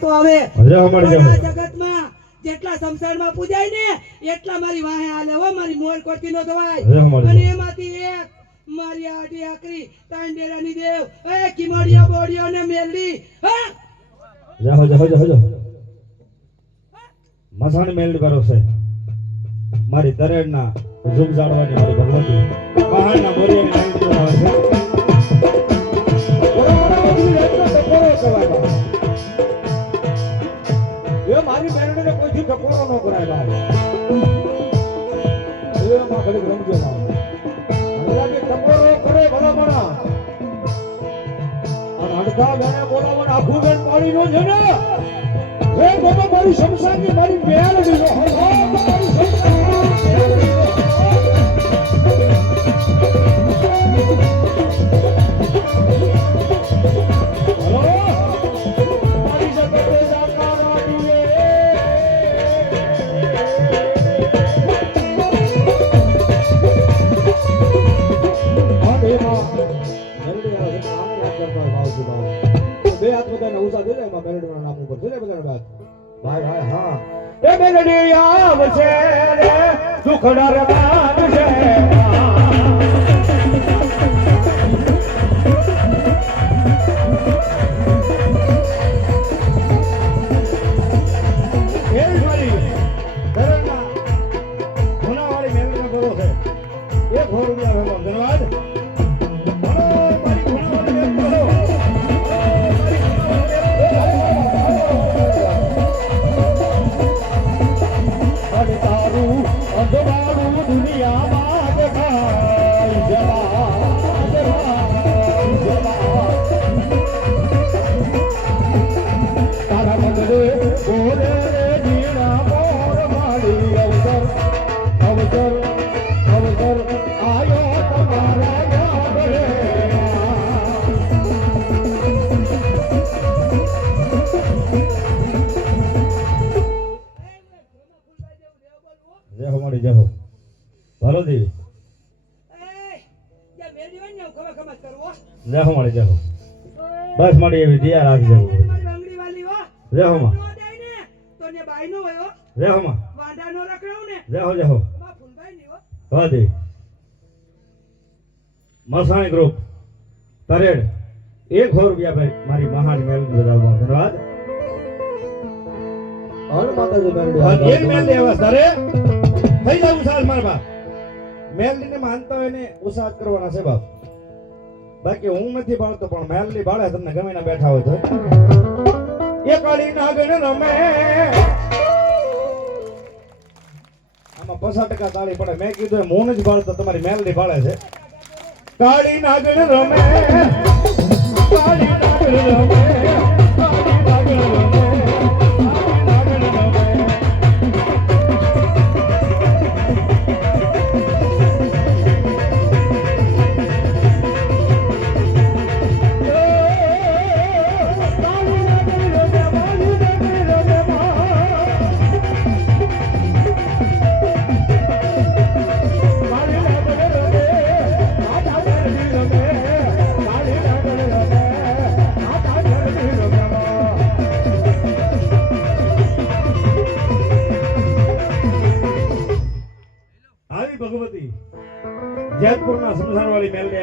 તો હવે જગતમાં જેટલા સંસારમાં પૂજાય ને એટલા મારી વાહે હાલે હો, મારી મોર કોટી નો દવાય. અને એમાંથી એક મારી આટી આકરી તાંડેરાની દેવ એ કિમડિયા બોડિયો ને મેલડી હા જાહો જાહો જાહો મસાણ મેલડી ભરોસે મારી તરેડના ઝુમ જાડવાની મારી ભગવતી પહાડના મોરિયાની મેલડી બોલાવે છે. મારી મેલડીને કોઈથી ટકોરો ન કરાય બાપ. એમાં ઘડી રમજો બાપ. લાગે ટકોરો કરે ભલામણા અને અડધા બેને બોલાવણ આખું બેન પાણી નો છે ને હે બાબા મારી શમશાનની મારી મેલડી નો હો મારી શમશાનની મેલડી આવશે રે દુખડા રે બાંધશે જાહો મળી જાહો બસ મળી એવી દિયા રાખજો બંગડી વાલી હો જાહો માં તો ને બાઈ નો હોય જાહો માં વાંડા નો રખડાવ ને જાહો જાહો માં ફૂલભાઈ ની હો વાદી મસાણી ગ્રુપ તરેડ 100 રૂપિયા ભાઈ મારી મહાન મેલડી બધામાં ધન્યવાદ. હર માતાજી મેલડી એક મેલડી આવા સરે થઈ જાવ ઉસાદ માર બાપ મેલડીને માનતા હોય ને ઉસાદ કરવાના છે બાપ. બાકી હું નથી બાળતો પણ મેલડી બાળે તમને ગમે ના બેઠા હોય તો એ કાળી નાગણ રમે આમાં 50% તાળી પડે. મેં કીધું હું જ બાળતો તમારી મેલડી બાળે છે. કાળી નાગણ રમે કાળી નાગણ રમે કાળી નાગણ રમે ભગવતી જેતપુરના સમસાણ વાળી મેલડી